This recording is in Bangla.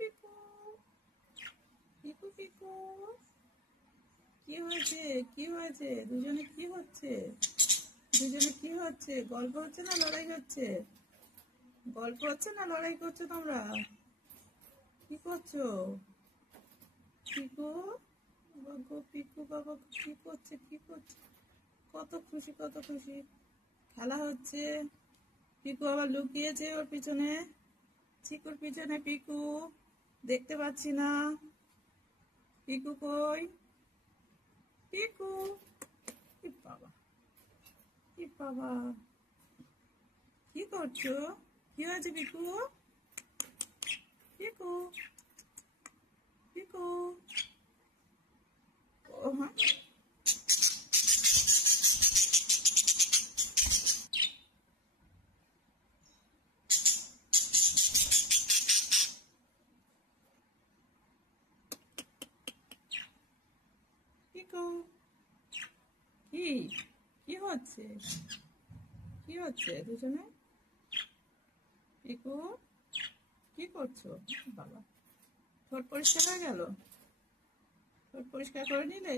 পিকু পিকু পিকু কি হয়েছে? কি হয়েছে? দুজনে কি হচ্ছে? দুজনে কি হচ্ছে? গল্প হচ্ছে না লড়াই হচ্ছে? গল্প হচ্ছে না লড়াই করছো তোমরা? কি করছো? পিকু বাবা, পিকু বাবা কি করছে? কি করছে? কত খুশি, কত খুশি! খেলা হচ্ছে। পিকু আবার লুকিয়েছে ওর পিছনে, চিকুর পিছনে। পিকু দেখতে পাচ্ছি না। পিকু কই? পিকু! কি বাবা, কি বাবা, কি করছো? কি হয়েছে পিকু? পিকু পিকু ও হ্যাঁ, পিকু কি কি হচ্ছে? কি হচ্ছে দুজনে? পিকু কি করছো? বাবা, ঠোঁট পরিষ্কার হয়ে গেল? ঠোঁট পরিষ্কার করে নিলে?